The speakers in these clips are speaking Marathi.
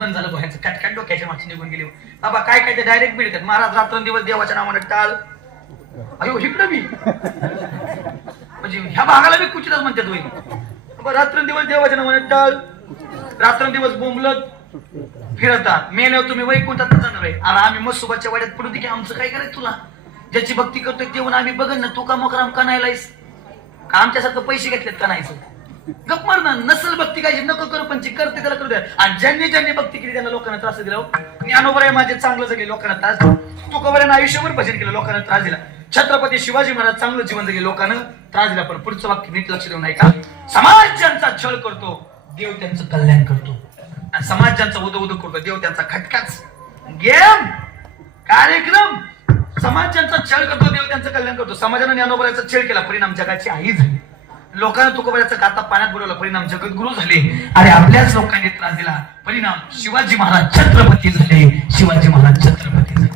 पण झालं भयांचं कटकट डोक्याच्या मागची निघून गेली बाबा काय काय ते डायरेक्ट मिळतात महाराज रात्रंदिवस देवाच्या नावानं टाल. अयो इकडं मी म्हणजे ह्या भागाला मी कुचितच म्हणतात होईल रात्रंदिवस देवाच्या नावानं टाल. रात्रंदिवस बोंबलत. फिरतात मेल्यावर तुम्ही वैकुंठात जाणार आहे. अरे आम्ही मसुबाच्या वाड्यात पडू दे की आमचं काय करायचं तुला? ज्याची भक्ती करतोय तेवढं आम्ही बघन ना तू का मोकराम का नाही लाईस का आमच्यासारखं पैसे घेतलेत का नाहीच गप ना नसल भक्ती काय? नको करू पण जी करते त्याला करू द्या. आणि ज्यांनी ज्यांनी भक्ती केली त्यांना लोकांना त्रास दिला हो. ज्ञानोबर आहे माझे चांगलं जगले लोकांना त्रास तू तुकोबऱ्यानं आयुष्यभर भजन केलं लोकांना त्रास दिला. छत्रपती शिवाजी महाराज चांगलं जीवन जगले लोकांना त्रास दिला. पण पुढचं वाक्य नीट लक्ष देऊन ऐका. समाज ज्यांचा छळ करतो देव त्यांचं कल्याण करतो. आणि समाज ज्यांचा उदो उदो करतो देव त्यांचा खटकाच. गेम! कार्यक्रम! समाज ज्यांचा छळ करतो देव त्यांचं कल्याण करतो. समाजानं ज्ञानोबऱ्याचा छळ केला परिणाम जगाची आई झाली. लोकांना तुकोबऱ्याचा काता पाण्यात बुडवला परिणाम जगद्गुरु झाले. आणि आपल्याच लोकांनी त्रास दिला. परिणाम शिवाजी महाराज छत्रपती झाले. शिवाजी महाराज छत्रपती झाले.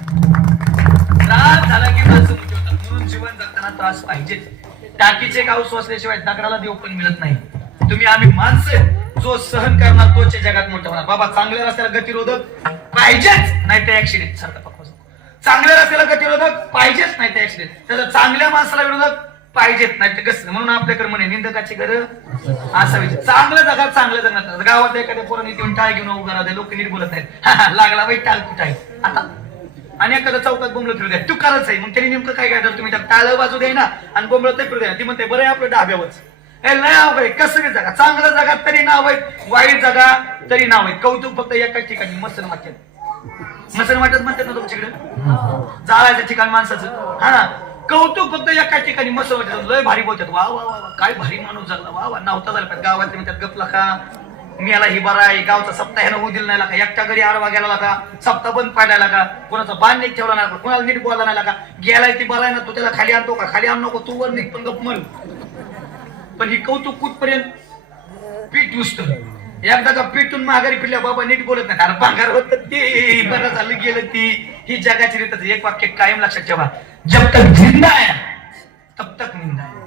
त्रास झाला की माणसं मोठी होतात म्हणून जीवन जगताना त्रास पाहिजेच. टाकीचे गाव सोसल्याशिवाय दगडाला देव पण मिळत नाही. तुम्ही आम्ही माणसं जो सहन करणार तोच जगात मोठा होणार. बाबा चांगल्या रस्त्याला गतिरोधक पाहिजेच. नाही तर ऍक्सिडेंट सारखा चांगल्या रस्त्याला गतिरोधक पाहिजेच. नाही तर ऍक्सिडेंट त्याचा चांगल्या माणसाला विरोधक पाहिजेत नाही तर कसं म्हणून आपल्याकडे म्हणे निंदकाची गरज असावी. चांगलं जगा चांगलं जगणार गावात एखाद्या पोरांनी येऊन टाळ घेऊन उभं राहते लोक नीट बोलत नाहीत. हा, हा, लागला बाई टाळ कुठं आहे? आता? आणि एखादं चौकात बोंबलं फिरू द्या. तू करायचं आहे. मग त्यांनी नेमकं काय काय तर तुम्ही टाळ बाजू द्या ना. आणि बोंबलं ते फिरू द्या. ती म्हणते बरं आहे आपलं डाब्यावरच. हे लय नाव आहे. कसं बी जागा. चांगलं जागा तरी नाव आहेत. वाईट जागा तरी नाव आहे कौतुक फक्त एकाच ठिकाणी मसन वाक्यात. मसन वाटत म्हणतात ना तुमच्याकडे? जाळायचं ठिकाण माणसाचं. हा कौतुक फक्त एका ठिकाणी मस्त वाटत. लय भारी बोलतात. वा वा वा काय भारी माणूस झाला वा वा. नव्हता झाला पाहिजे. म्हणतात गपला का मेला ही बरा आहे. गावचा सप्ताह ह्यानं होऊ दिला नाही लागा एकट्या घरी आरवा गेला लागा सप्ताह बंद पाडायला का कोणाचा बांध नीट ठेवला नाही का कोणाला नीट बोलला नाही लागा गेलाय ती बरा आहे ना. तू त्याला खाली आणतो का? खाली आणू नको. तू वर निघ. पण गप म्हण. पण ही कौतुक कुठपर्यंत? पीठ नुसतं. एकदा का पीठून माघारी फिरल्या बाबा नीट बोलत नाही. अरे भांगार होत ती. बरं झालं गेलं ती. ही जगाची रीतच एक वाक्य कायम लक्षात ठेवा. जब तक जिंदा आहे तब तक निंदा आहे.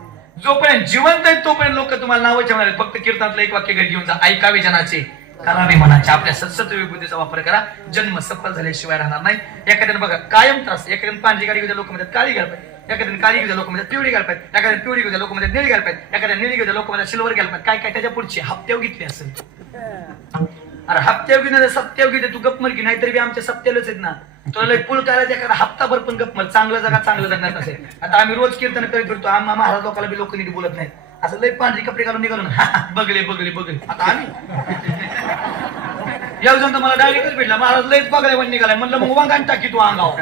जोपर्यंत जिवंत आहे तोपर्यंत लोक तुम्हाला नावं ठेवणार फक्त कीर्तनातलं एक वाक्य घरी घेऊन जा. ऐकावे जनाचे. करावे मनाचे. आपल्या सत्सत्व बुद्धीचा वापर करा. जन्म सफल झाल्याशिवाय राहणार नाही. एखाद्याने बघा कायम त्रास. एखाद्याने पांढरी गाडी घेऊन लोक म्हणतात काळी घाल पाहिजे. एखाद्याने काळी घेऊन लोक म्हणतात पिवळी घाल पाहिजे. एखाद्याने पिवळी घेऊन लोक म्हणतात निळी घाल पाहिजे. एखाद्या निळी घेऊन लोक म्हणतात सिल्वर घाल पाहिजे. काय काय त्याच्या पुढचे हप्त्याव घेतले असेल. अरे हप्त्याव घेणार सप्त्याव घेते तू गप्मर की नाहीतरी बी आमच्या सप्त्यालाच आहेत ना. तुला लय पूल करायचं एखादा हप्ताभर पण गप्मर चांगलं जगा चांगलं जगणार असेल आता आम्ही रोज कीर्तन करीत फिरतो. आम्हा महाराज लोकांना बी लोक नीट बोलत नाहीत. असं लय पांढरी कपडे घालून निघालो ना. बघले बघले बघले. आता आम्ही. या तर मला डायरेक्टच भेटला. महाराज लयच बघायला पण निघालाय. म्हणलं मग वांगान टाकी तू अंगाव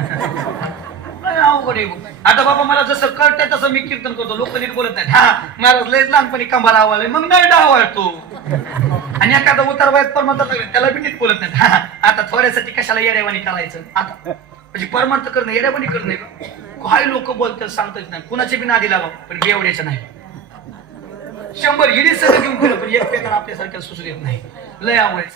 आता बाबा मला जसं कळतंय तसं मी कीर्तन करतो. लोक नीट बोलत नाहीत. हा महाराज लयच लहानपणी कंबार आवाले मग नाही डावाळतो आणि एखादा उतार वयात परमार्थ त्याला बी नीट बोलत नाही आता थोड्यासाठी कशाला येड्यावानी करायचं? आता. म्हणजे परमार्थ करणं येड्यावानी करणं काय लोक बोलतात सांगतात नाही. कुणाचे बी नादी लावा पण बेवड्याचं नाही. शंभर हिरी सगळं घेऊन फिरलं पण एक पेपर आपल्यासारख्या सुचू देत नाही. लय आवड